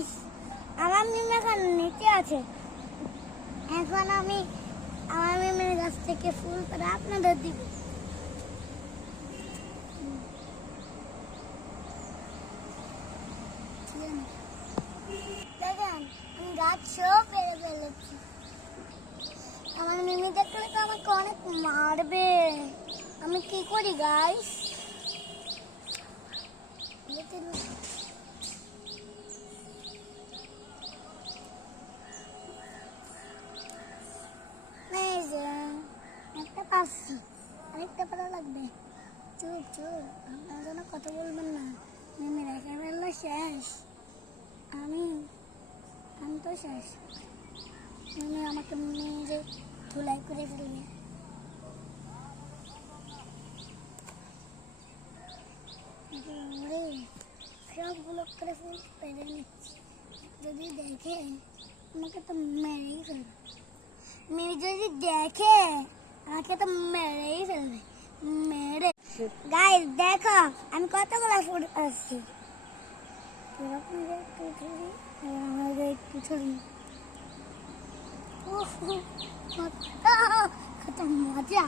Guys, আমার মিমি এখন নিচে আছে। এখন আমি আমার মিমির গাছ থেকে ফুল করে আপনাদের দিব। দেখেন, আমি গাছ সব পেরে ফেলেছি। আমার মিমি দেখলে তো আমাকে অনেক মারবে। আমি কি করি গাইস? একটা পাঁচশো, আরেকটা পারা লাগবে। চুপ চুপ, আপনার জন্য কথা বলবেন না। মিমি রেখে ফেললো শেষ। আমি তো শেষ। মিমি আমাকে মেরে ধুলাই করে ফেলবে। সবগুলো করে ফুল পেরে নিচ্ছি। যদি দেখে আমাকে তো মেরেই ফেলবে। মিমি যদি দেখে আমাকে তো মেরেই ফেলবে। মেরে গাইস দেখো আমি কতগুলো ফুল আসছি। কত মজা।